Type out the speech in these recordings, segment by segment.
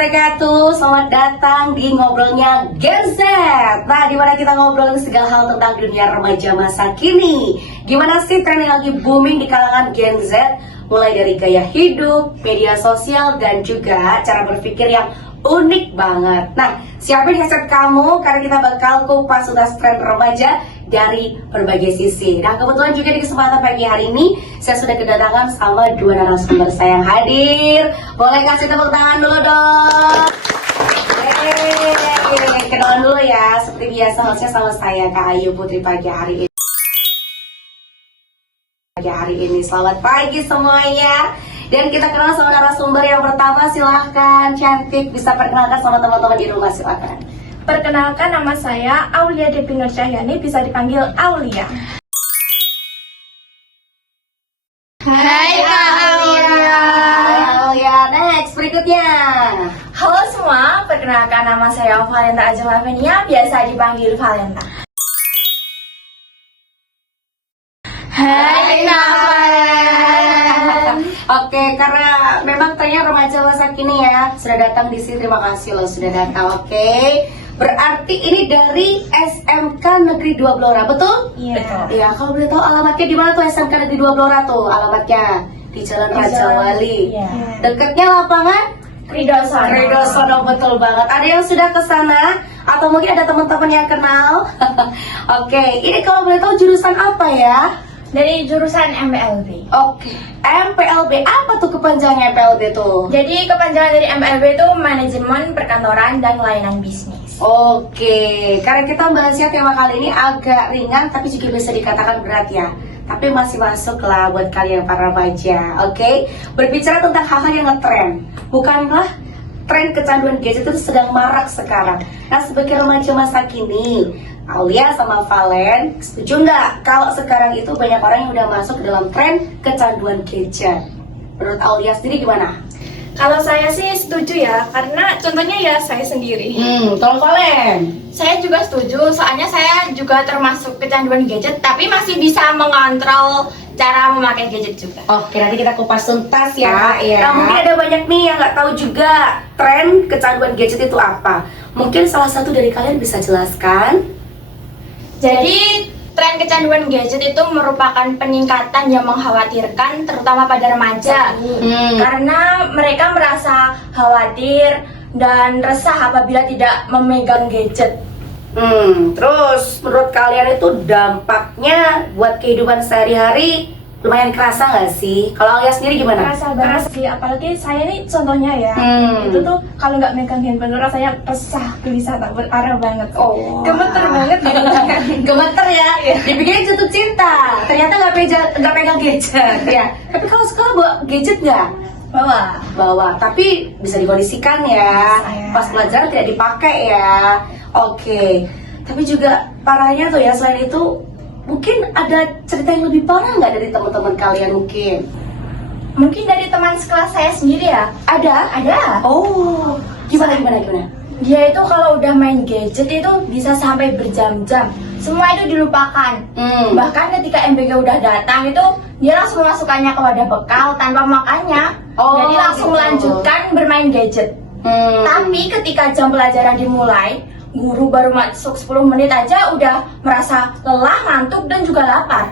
wabarakatuh. Selamat datang di ngobrolnya Gen Z. Nah, di mana kita ngobrolin segala hal tentang dunia remaja masa kini. Gimana sih tren yang lagi booming di kalangan Gen Z? Mulai dari gaya hidup, media sosial, dan juga cara berpikir yang unik banget. Nah, siapin headset kamu karena kita bakal kupas tuntas tren remaja dari berbagai sisi. Nah, kebetulan juga di kesempatan pagi hari ini saya sudah kedatangan sama dua narasumber saya yang hadir. Boleh kasih tepuk tangan dulu dong. Kenalan dulu ya. Seperti biasa hostnya sama saya Kak Ayu Putri pagi hari ini. Selamat pagi semuanya. Dan kita kenal sama narasumber yang pertama. Silahkan cantik bisa perkenalkan sama teman-teman di rumah, silahkan. Perkenalkan, nama saya Aulia Devi Nur Cahyani, bisa dipanggil Aulia. Hai Kak Aulia. Aulia, next berikutnya. Halo semua, perkenalkan nama saya Valenta Ajeng Lavenia, biasa dipanggil Valenta. Hai Navan. Oke, karena memang trennya remaja masa kini ya sudah datang di sini. Terima kasih loh sudah datang. Oke, berarti ini dari SMK Negeri 2 Blora, betul? Iya. Betul. Ya, kalau boleh tahu alamatnya di mana tuh SMK Negeri 2 Blora tuh? Alamatnya di Jalan Raja Wali. Iya. Dekatnya lapangan Ridosono. Betul banget. Ada yang sudah ke sana atau mungkin ada teman-teman yang kenal? Oke, ini kalau boleh tahu jurusan apa ya? Dari jurusan MPLB. Oke, MPLB apa tuh kepanjangannya MPLB tuh? Jadi kepanjangan dari MPLB itu Manajemen Perkantoran dan Layanan Bisnis. Oke, karena kita bahasnya tema kali ini agak ringan tapi juga bisa dikatakan berat ya. Tapi masih masuk lah buat kalian para remaja. Oke, berbicara tentang hal-hal yang ngetren, bukanlah tren kecanduan gadget itu sedang marak sekarang. Nah, sebagai remaja masa kini, Aulia sama Valen, setuju nggak kalau sekarang itu banyak orang yang udah masuk ke dalam tren kecanduan gadget? Menurut Aulia sendiri gimana? Kalau saya sih setuju ya, karena contohnya ya saya sendiri. Tolong Valen. Saya juga setuju, soalnya saya juga termasuk kecanduan gadget, tapi masih bisa mengontrol cara memakai gadget juga. Oke, nanti kita kupas tuntas ya. Ya. Nah, mungkin ada banyak nih yang nggak tahu juga tren kecanduan gadget itu apa. Mungkin salah satu dari kalian bisa jelaskan? Jadi tren kecanduan gadget itu merupakan peningkatan yang mengkhawatirkan terutama pada remaja karena mereka merasa khawatir dan resah apabila tidak memegang gadget. Terus menurut kalian itu dampaknya buat kehidupan sehari-hari lumayan kerasa nggak sih? Kalau Alia sendiri gimana? Kerasa banget sih, apalagi saya ini contohnya ya. Itu tuh kalau nggak megang handphone tuh rasanya resah, gelisah, tak berarah banget. Oh, Gemeter banget ya. Gemeter ya, dibikin jatuh cinta. Ternyata nggak pegang gadget ya. Tapi kalau sekarang bawa gadget nggak? Bawa, tapi bisa dikondisikan ya. Pas pelajaran tidak dipakai ya. Oke, tapi juga parahnya tuh ya selain itu mungkin ada cerita yang lebih parah nggak dari teman-teman kalian mungkin? Mungkin dari teman sekelas saya sendiri ya. Ada. Oh, gimana? Dia itu kalau udah main gadget itu bisa sampai berjam-jam. Semua itu dilupakan. Bahkan ketika MBG udah datang itu dia langsung memasukkannya ke wadah bekal tanpa makannya. Jadi langsung melanjutkan bermain gadget. Tapi ketika jam pelajaran dimulai, guru baru masuk 10 menit aja udah merasa lelah, ngantuk, dan juga lapar.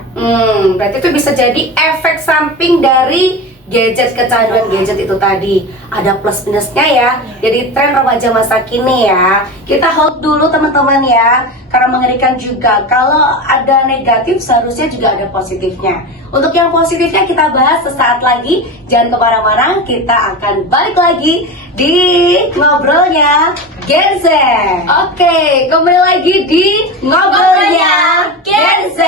Berarti itu bisa jadi efek samping dari gadget, kecanduan gadget itu tadi. Ada plus minusnya ya. Jadi tren remaja masa kini ya. Kita hold dulu teman-teman ya. Karena mengerikan juga. Kalau ada negatif seharusnya juga ada positifnya. Untuk yang positifnya kita bahas sesaat lagi. Jangan kemana-mana, kita akan balik lagi di ngobrolnya Gen Z. Oke, kembali lagi di ngobrolnya Gen Z.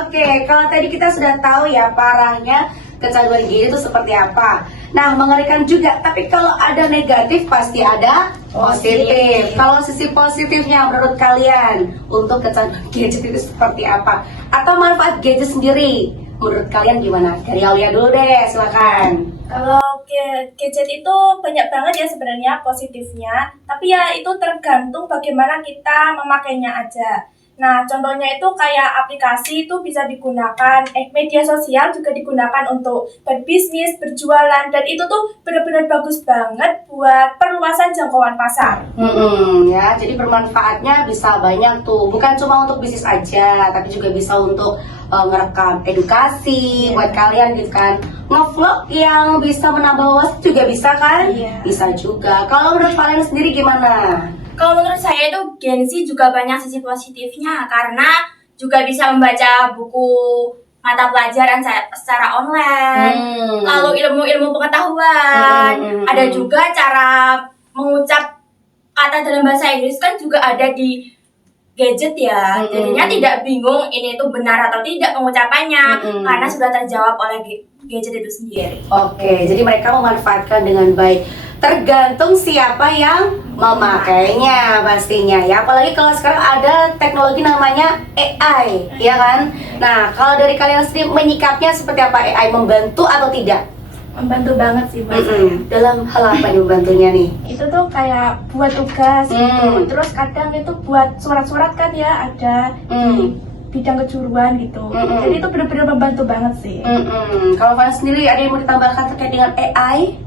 Oke, kalau tadi kita sudah tahu ya parahnya kecanduan gadget itu seperti apa. Nah, mengerikan juga. Tapi kalau ada negatif pasti ada positif. Kalau sisi positifnya menurut kalian untuk kecanduan gadget itu seperti apa? Atau manfaat gadget sendiri? Menurut kalian gimana? Dari Aulia dulu deh, silakan. Kalau gadget itu banyak banget ya sebenarnya positifnya, tapi ya itu tergantung bagaimana kita memakainya aja. Nah, contohnya itu kayak aplikasi itu bisa digunakan, media sosial juga digunakan untuk berbisnis, berjualan, dan itu tuh benar-benar bagus banget buat perluasan jangkauan pasar. Ya, jadi bermanfaatnya bisa banyak tuh, bukan cuma untuk bisnis aja, tapi juga bisa untuk ngerekam edukasi buat kalian gitu kan, ngevlog yang bisa menambah wawasan juga bisa kan? Iya. Bisa juga. Kalau menurut kalian sendiri gimana? Kalau menurut saya itu Gen Z juga banyak sisi positifnya karena juga bisa membaca buku mata pelajaran secara online, lalu ilmu-ilmu pengetahuan, ada juga cara mengucap kata dalam bahasa Inggris kan juga ada di gadget ya, jadinya tidak bingung ini itu benar atau tidak pengucapannya karena sudah terjawab oleh gadget itu sendiri. Oke, jadi mereka memanfaatkan dengan baik. Tergantung siapa yang memakainya pastinya ya. Apalagi kalau sekarang ada teknologi namanya AI, ya kan? Nah, kalau dari kalian sendiri menyikapnya seperti apa? AI membantu atau tidak? Membantu banget sih buat saya. Dalam hal apa nih membantunya nih? Itu tuh kayak buat tugas gitu. Terus kadang itu buat surat-surat kan ya ada di bidang kejuruan gitu. Jadi itu benar-benar membantu banget sih. Kalau kalian sendiri ada yang mau ditambahkan terkait dengan AI?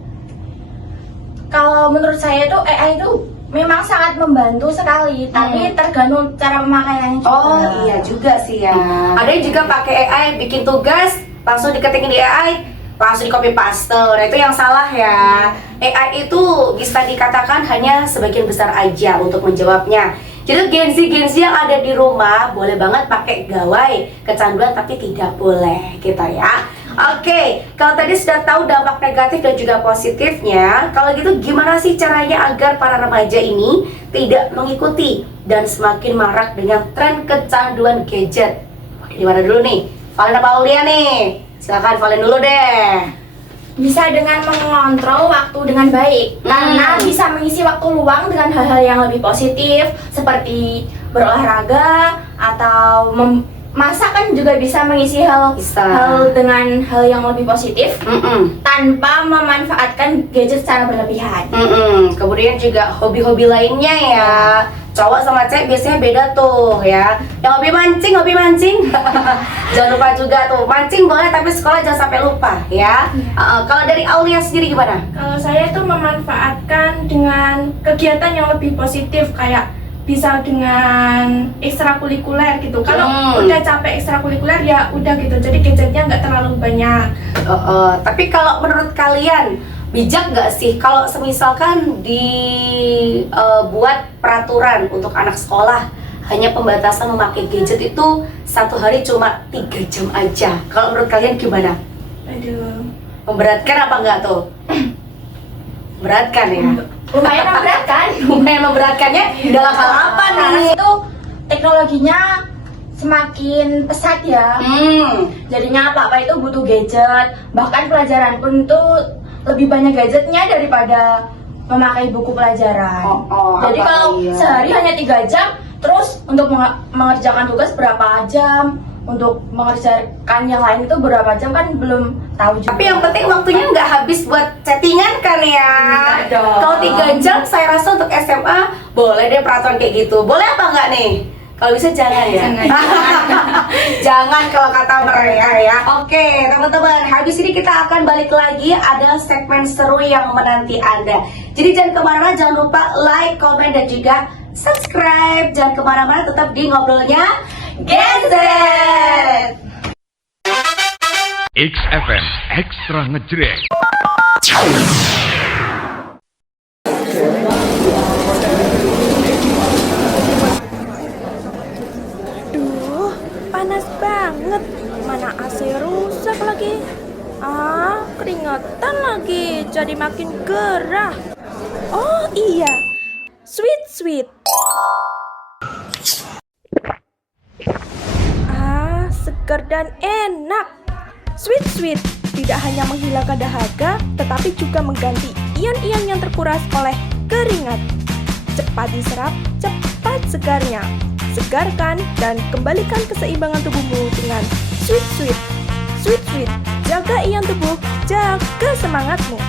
Kalau menurut saya itu AI itu memang sangat membantu sekali, tapi tergantung cara pemakaiannya juga. Oh iya juga sih ya. Ada yang juga pakai AI bikin tugas langsung diketik di AI, langsung di copy paste. Nah itu yang salah ya. AI itu bisa dikatakan hanya sebagian besar aja untuk menjawabnya. Jadi Gen Z yang ada di rumah boleh banget pakai gawai kecanduan, tapi tidak boleh kita ya. Oke, kalau tadi sudah tahu dampak negatif dan juga positifnya, kalau gitu gimana sih caranya agar para remaja ini tidak mengikuti dan semakin marak dengan tren kecanduan gadget? Gimana dulu nih? Valen apa Aulia nih? Silakan Valen dulu deh. Bisa dengan mengontrol waktu dengan baik, karena bisa mengisi waktu luang dengan hal-hal yang lebih positif seperti berolahraga atau masak kan juga bisa mengisi hal dengan hal yang lebih positif tanpa memanfaatkan gadget secara berlebihan. Kemudian juga hobi-hobi lainnya ya. Cowok sama cewek biasanya beda tuh ya. Yang hobi mancing jangan lupa juga tuh, mancing boleh tapi sekolah jangan sampai lupa ya. Kalau dari Aulia sendiri gimana? Kalau saya itu memanfaatkan dengan kegiatan yang lebih positif kayak bisa dengan ekstrakurikuler gitu. Kalau udah capek ekstrakurikuler ya udah gitu. Jadi gadgetnya nggak terlalu banyak. Tapi kalau menurut kalian bijak nggak sih kalau semisalkan dibuat peraturan untuk anak sekolah hanya pembatasan memakai gadget itu satu hari cuma 3 jam aja? Kalau menurut kalian gimana? Aduh. Memberatkan apa enggak tuh? Beratkan ya? Lumayan memberatkan. Lumayan memberatkannya dalam hal apa nih? Itu teknologinya semakin pesat ya. Jadinya apa-apa itu butuh gadget. Bahkan pelajaran pun tuh lebih banyak gadgetnya daripada memakai buku pelajaran. Jadi kalau sehari hanya 3 jam, terus untuk mengerjakan tugas berapa jam, untuk mengerjakan yang lain itu berapa jam kan belum tahu juga. Tapi yang penting waktunya nggak habis buat chattingan kan ya. Kalau 3 jam saya rasa untuk SMA boleh deh peraturan kayak gitu. Boleh apa nggak nih? Kalau bisa jangan ya. Jangan kalau kata mereka ya. Oke teman-teman, habis ini kita akan balik lagi, ada segmen seru yang menanti Anda. Jadi jangan kemana-mana, jangan lupa like, comment, dan juga subscribe. Jangan kemana-mana, tetap di Ngobrolnya Gadget. XFM Extra Ngejreng. Duh, panas banget. Mana AC rusak lagi. Keringetan lagi. Jadi makin gerah. Oh iya, sweet. Segar dan enak. Sweet tidak hanya menghilangkan dahaga, tetapi juga mengganti ion-ion yang terkuras oleh keringat. Cepat diserap, cepat segarnya. Segarkan dan kembalikan keseimbangan tubuhmu dengan sweet. Jaga ion tubuh, jaga semangatmu.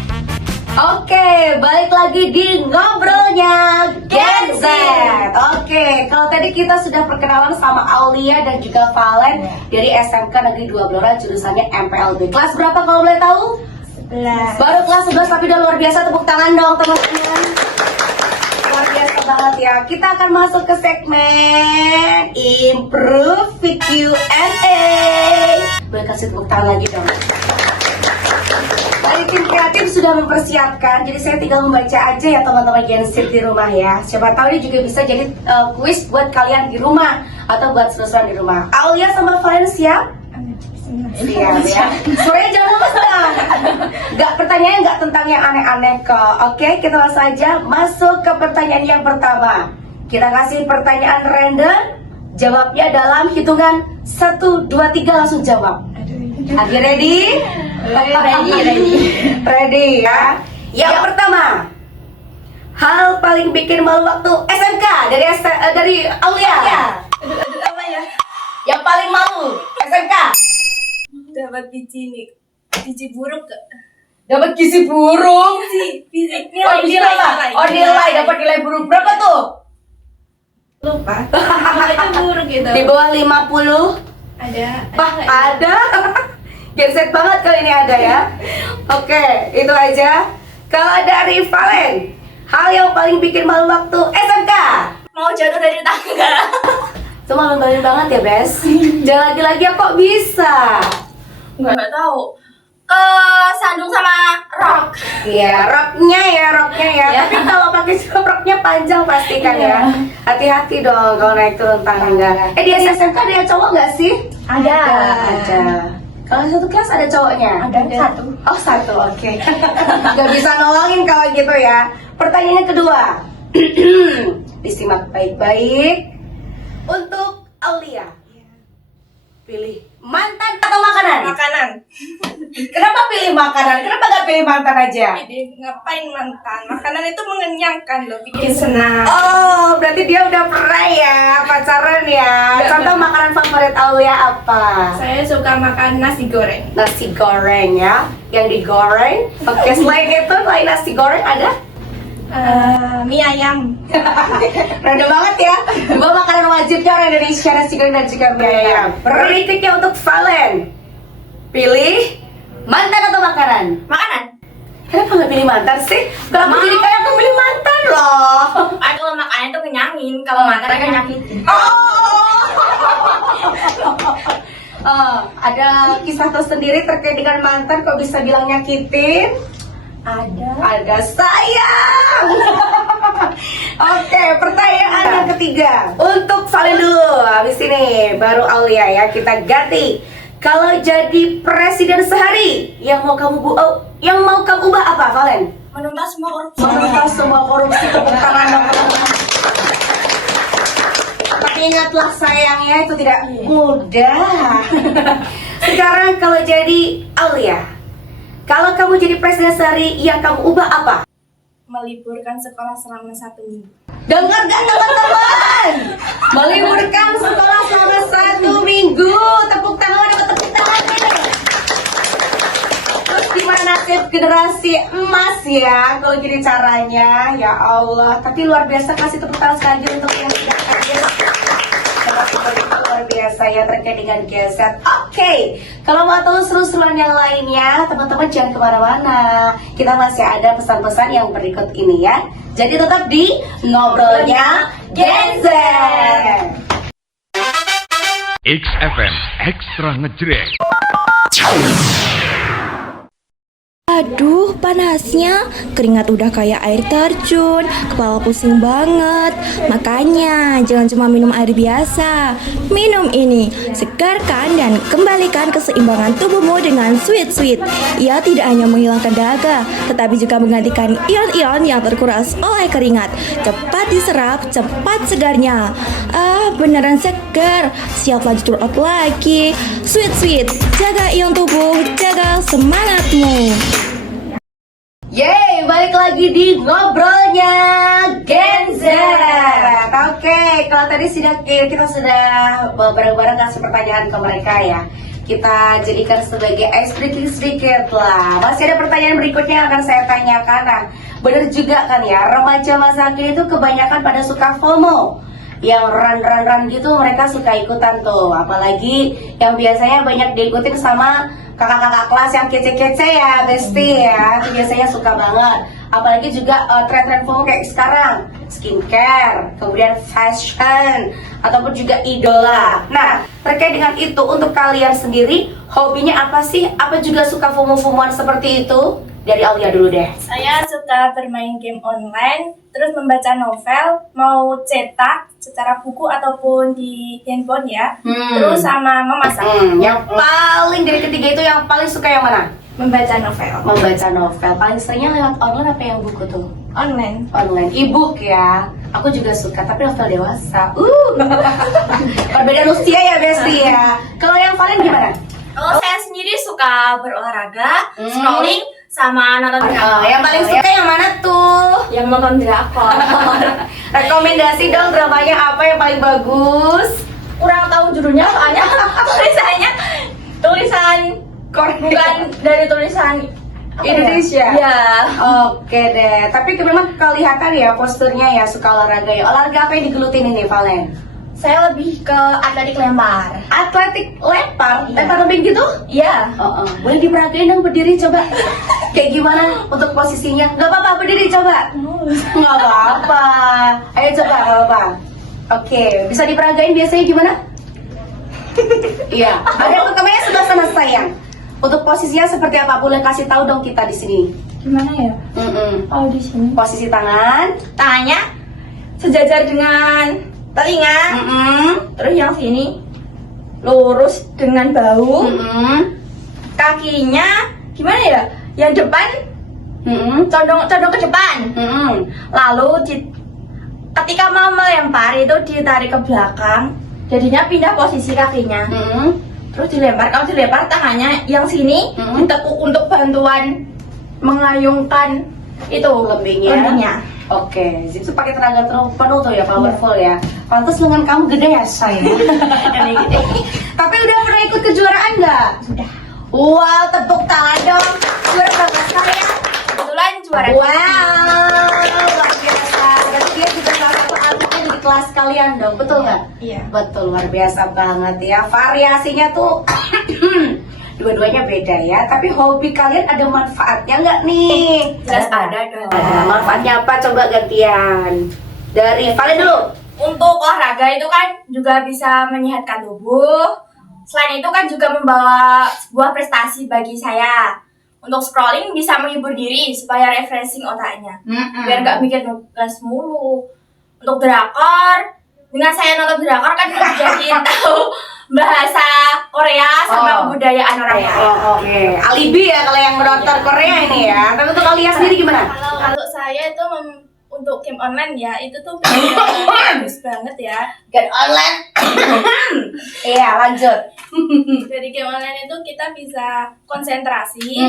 Oke, balik lagi di ngobrolnya Gen Z. Oke, kalau tadi kita sudah perkenalan sama Aulia dan juga Valen dari SMK Negeri 2 Blora jurusannya MPLB. Kelas berapa kalau boleh tahu? 11. Baru kelas 11 tapi udah luar biasa, tepuk tangan dong teman-teman. Luar biasa banget ya. Kita akan masuk ke segmen Improve Q&A. Boleh kasih tepuk tangan lagi dong. Dari tim kreatif sudah mempersiapkan, jadi saya tinggal membaca aja ya teman-teman Gen Z di rumah ya. Siapa tahu ini juga bisa jadi kuis buat kalian di rumah atau buat seru-seruan di rumah. Aulia sama Valen siap? Siap ya. Suaranya jangan lemes dong. Pertanyaan nggak tentang yang aneh-aneh kok. Oke, kita langsung aja masuk ke pertanyaan yang pertama. Kita kasih pertanyaan random, jawabnya dalam hitungan 1, 2, 3 langsung jawab. Are you ready? Ready ya. Yang pertama, hal paling bikin malu waktu SMK dari Aulia. Apa ya? Yang paling malu SMK. Dapat biji buruk gak? Dapat gizi buruk. Nilai. Nilai dapat nilai buruk berapa tuh? Lupa. Nilainya buruk gitu. Di bawah 50. Ada. Gen Z banget kali ini ada ya. Oke, itu aja. Kalau dari Valen, hal yang paling bikin malu waktu SMK. Mau jatuh dari tangga. Itu malu-maluin banget ya, Bes. Jangan lagi-lagi kok bisa. Nggak tahu. Sandung sama rok. Iya, roknya ya. Tapi kalau pakai roknya panjang pasti kan ya. Hati-hati dong kalau naik turun tangga. Di SMK ada cowok nggak sih? Ada. Kalau satu kelas ada cowoknya? Ada. Satu. Oh, satu, oke. Gak bisa nolongin kalau gitu ya. Pertanyaan yang kedua. Disimak baik-baik. Untuk Aulia, pilih mantan atau makanan? Makanan. Kenapa pilih makanan? Kenapa gak pilih mantan aja? Ngapain mantan? Makanan itu mengenyangkan loh, bikin senang. Oh, berarti dia udah pernah ya pacaran ya. Contoh makanan favorit Aulia apa? Saya suka makan nasi goreng. Nasi goreng ya, yang digoreng. Oke, selain itu, selain nasi goreng ada? Mie ayam. Rada banget ya. Dua makanan wajibnya orang Indonesia, nasi goreng dan juga mie ayam. Berikutnya untuk Valen, pilih mantan atau makanan? Makanan. Kenapa nggak pilih mantan sih? Kalau aku jadi kayak aku pilih mantan loh. Kalau makanan itu kenyangin, kalau mantan kan nyakitin. Ada kisah tersendiri terkait dengan mantan kok bisa bilang nyakitin? Ada sayang. Oke, pertanyaan yang ketiga untuk Valen dulu. Habis ini baru Aulia ya, kita ganti. Kalau jadi presiden sehari, yang mau kamu ubah apa, Valen? Menuntas semua korupsi. Menuntas semua korupsi. Tepuk tangan dong, teman-teman. Tapi ingatlah sayangnya itu tidak mudah. Sekarang kalau jadi Aulia, kalau kamu jadi presiden sehari, yang kamu ubah apa? Meliburkan sekolah selama 1 minggu. Dengar gak teman-teman? Meliburkan sekolah selama 1 minggu. Tepuk tangan, dapat tepuk tangan nih. Terus gimana nasib generasi emas ya kalau jadi caranya? Ya Allah, tapi luar biasa, kasih tepuk tangan sekali untuk yang sudah hadir. Luar biasa ya terkait dengan Gen Z. Oke, kalau mau tahu seru-seruan yang lainnya, teman-teman jangan kemana-mana. Kita masih ada pesan-pesan yang berikut ini ya. Jadi tetap di ngobrolnya Gen Z. XFM Ekstra Ngejreng. Aduh, panasnya, keringat udah kayak air terjun, kepala pusing banget. Makanya, jangan cuma minum air biasa. Minum ini, segarkan dan kembalikan keseimbangan tubuhmu dengan Sweet Sweet. Ia tidak hanya menghilangkan dahaga, tetapi juga menggantikan ion-ion yang terkuras oleh keringat. Cepat diserap, cepat segarnya. Beneran segar, siap lanjut workout lagi. Sweet Sweet, jaga ion tubuh, jaga semangatmu. Yeay, balik lagi di ngobrolnya Gen Z. Oke, kalau tadi kita sudah bareng-bareng kasih pertanyaan ke mereka ya. kita jadikan sebagai ice breaking sedikit lah. Masih ada pertanyaan berikutnya yang akan saya tanyakan. Nah, bener juga kan ya, remaja masa kini itu kebanyakan pada suka FOMO. Yang run gitu mereka suka ikutan tuh. Apalagi yang biasanya banyak diikutin sama kakak-kakak kelas yang kece-kece ya, Besti ya. Itu biasanya suka banget. Apalagi juga tren-tren FOMO kayak sekarang, skincare, kemudian fashion, ataupun juga idola. Nah, terkait dengan itu, untuk kalian sendiri, hobinya apa sih? Apa juga suka FOMO-FOMOan seperti itu? Dari Alia dulu deh. Saya suka bermain game online, terus membaca novel, mau cetak secara buku ataupun di handphone ya. Terus sama memasak. Yang paling dari ketiga itu yang paling suka yang mana? Membaca novel. Membaca novel. Paling seringnya lewat online apa yang buku tuh? Online. Online, e-book ya. Aku juga suka, tapi novel dewasa. Perbedaan usia ya, Besti ya. Kalau yang paling gimana? Kalau saya sendiri suka berolahraga, scrolling, sama nonton drakor. Yang paling suka yang mana tuh? Yang nonton drakor. Rekomendasi dong dramanya apa yang paling bagus? Kurang tahu judulnya soalnya tulisannya tulisan bukan dari tulisan Indonesia. Ya. Oke deh. Tapi memang kelihatan ya posturnya ya suka olahraga ya. Olahraga apa yang digelutin ini, Valen? Saya lebih ke atletik lempar. Atletik lempar, Iya. lempar lebih gitu? Iya. Boleh diperagain dong berdiri coba. Kayak gimana untuk posisinya? Gak apa-apa berdiri coba. Gak apa-apa. Ayo coba, gak apa-apa. Oke, bisa diperagain biasanya gimana? Iya. Ada perkembangannya sebelah sana sayang. Untuk posisinya seperti apa? Boleh kasih tahu dong kita di sini. Gimana ya? Oh, di sini. Posisi tangan. Tangannya sejajar dengan telinga. Terus yang sini lurus dengan bahu. Kakinya gimana ya? Yang depan condong ke depan. Lalu ketika mau melempar itu ditarik ke belakang. Jadinya pindah posisi kakinya. Terus dilempar. Kalau dilempar tangannya yang sini ditekuk untuk bantuan mengayungkan itu lengannya. Oke, itu pakai tenaga penuh tuh ya, powerful ya. Pantas lengan kamu gede ya, say. Tapi udah pernah ikut kejuaraan nggak? Sudah. Wow, tepuk tangan dong. Juara berapa saya? Kebetulan juara. Wow, luar biasa. Berarti dia juga salah satu atletnya di kelas kalian dong, betul nggak? Iya. Betul, luar biasa banget ya. Variasinya tuh dua-duanya beda ya. Tapi hobi kalian ada manfaatnya nggak nih? Jelas ada dong. Ada. Manfaatnya apa? Coba gantian. Dari Valen dulu. Untuk olahraga itu kan juga bisa menyehatkan tubuh. Selain itu kan juga membawa sebuah prestasi bagi saya. Untuk scrolling bisa menghibur diri supaya refreshing otaknya. Biar nggak mikir nugas mulu. Untuk drakor, dengan saya nonton drakor kan jadi tahu bahasa Korea sama kebudayaan orang Korea. Oke. Alibi ya kalau yang menonton Korea ini ya. Tapi untuk kalian sendiri gimana? Kalau saya itu untuk game online ya, itu tuh bagus banget ya. Game online. Iya, lanjut. Dari game online itu kita bisa konsentrasi,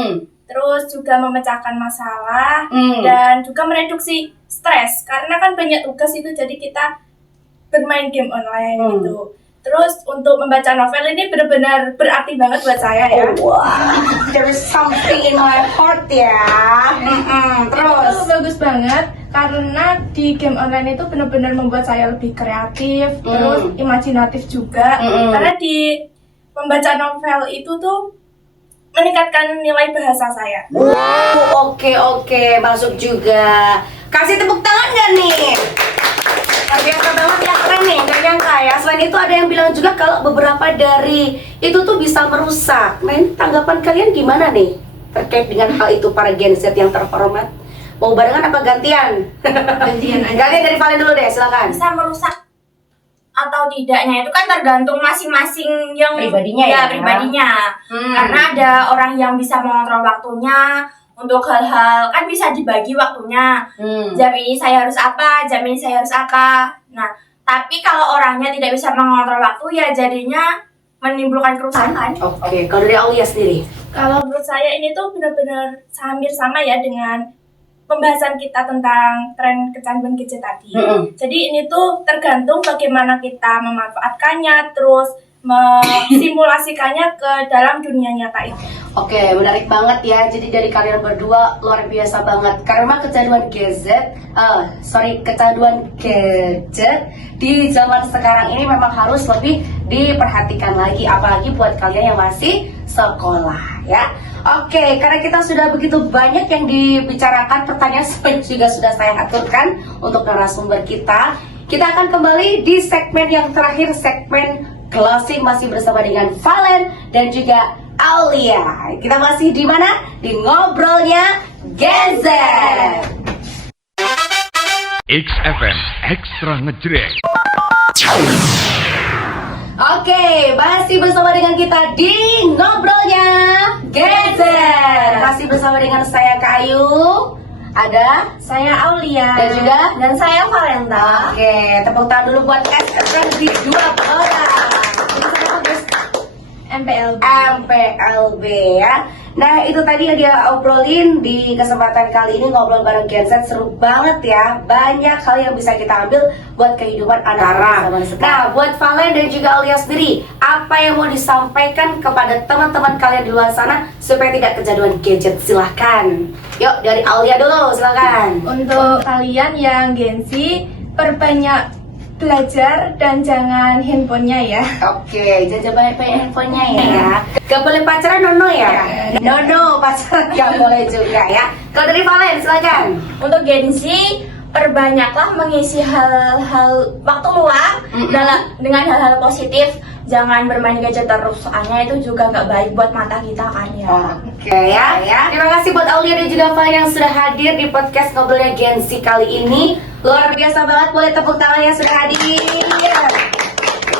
terus juga memecahkan masalah, dan juga mereduksi stres. Karena kan banyak tugas itu, jadi kita bermain game online gitu. Terus untuk membaca novel ini benar-benar berarti banget buat saya ya. Wow, there is something in my heart ya. Terus Itu bagus banget karena di game online itu benar-benar membuat saya lebih kreatif, terus imajinatif juga. Karena di membaca novel itu tuh meningkatkan nilai bahasa saya. Oke, masuk juga. Kasih tepuk tangan nggak nih? Luar biasa banget ya, keren nih, gak nyangka ya. Selain itu ada yang bilang juga kalau beberapa dari itu tuh bisa merusak. Nah, ini tanggapan kalian gimana nih terkait dengan hal itu para Gen Z yang terhormat? Mau barengan apa gantian? Gantian aja. Gantian dari Valen dulu deh, silakan. Bisa merusak atau tidaknya itu kan tergantung masing-masing yang Pribadinya ya? pribadinya. Karena ada orang yang bisa mengontrol waktunya. Untuk hal-hal kan bisa dibagi waktunya. Jam ini saya harus apa, jam ini saya harus apa. Nah, tapi kalau orangnya tidak bisa mengontrol waktu ya jadinya menimbulkan kerusakan. Oke, kalau dari Aulia sendiri? Kalau menurut saya ini tuh benar-benar hampir sama ya dengan pembahasan kita tentang tren kecanduan gadget tadi. Jadi ini tuh tergantung bagaimana kita memanfaatkannya, terus mensimulasikannya ke dalam dunia nyata itu. Oke, menarik banget ya. Jadi dari kalian berdua luar biasa banget. Karena kecanduan gadget di zaman sekarang ini memang harus lebih diperhatikan lagi, apalagi buat kalian yang masih sekolah ya. Oke, karena kita sudah begitu banyak yang dibicarakan, pertanyaan juga sudah saya aturkan untuk narasumber kita. Kita akan kembali di segmen yang terakhir, segmen closing, masih bersama dengan Valen dan juga Aulia. Kita masih di mana? Di Ngobrolnya Gen Z. XFM Ekstra Ngejreng. Oke, masih bersama dengan kita di Ngobrolnya Gen Z. Masih bersama dengan saya Kayu, ada Saya Aulia dan saya Valenta. Oke, tepuk tangan dulu buat SFM di 2 orang. Ini siapa, guys? MPLB ya. Nah, itu tadi yang dia obrolin di kesempatan kali ini, ngobrol bareng Gen Z. Seru banget ya. Banyak hal yang bisa kita ambil buat kehidupan anak-anak. Nah, buat Valen dan juga Aulia sendiri, apa yang mau disampaikan kepada teman-teman kalian di luar sana supaya tidak kecanduan gadget? Silahkan. Yuk, dari Aulia dulu, silahkan. Untuk kalian yang Gen Z, perbanyak belajar dan jangan handphonenya ya. Oke, jangan banyak handphonenya ya. Gak boleh pacaran, Nono ya? Nono, pacaran gak boleh juga ya. Kalau dari Valen, silakan. Untuk Gen Z, perbanyaklah mengisi hal-hal waktu luang dengan hal-hal positif. Jangan bermain gadget terus, soalnya itu juga nggak baik buat mata kita kan ya. Oke ya. Terima kasih buat Aulia dan juga Valen yang sudah hadir di podcast Ngobrolnya Gen Z kali ini. Luar biasa banget, boleh tepuk tangan yang sudah hadir.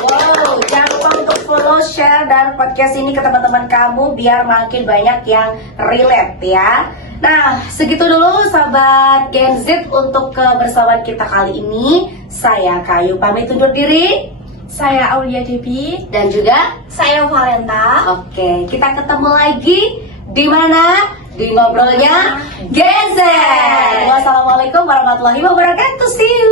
Wow, jangan lupa untuk follow, share, dan podcast ini ke teman-teman kamu biar makin banyak yang relate ya. Nah, segitu dulu sahabat Gen Z untuk kebersamaan kita kali ini. Saya Kayu pamit undur diri. Saya Aulia Debi. Dan juga Saya Valenta. oke, kita ketemu lagi di mana? Di Ngobrolnya Gen Z. Wassalamualaikum warahmatullahi wabarakatuh. See you.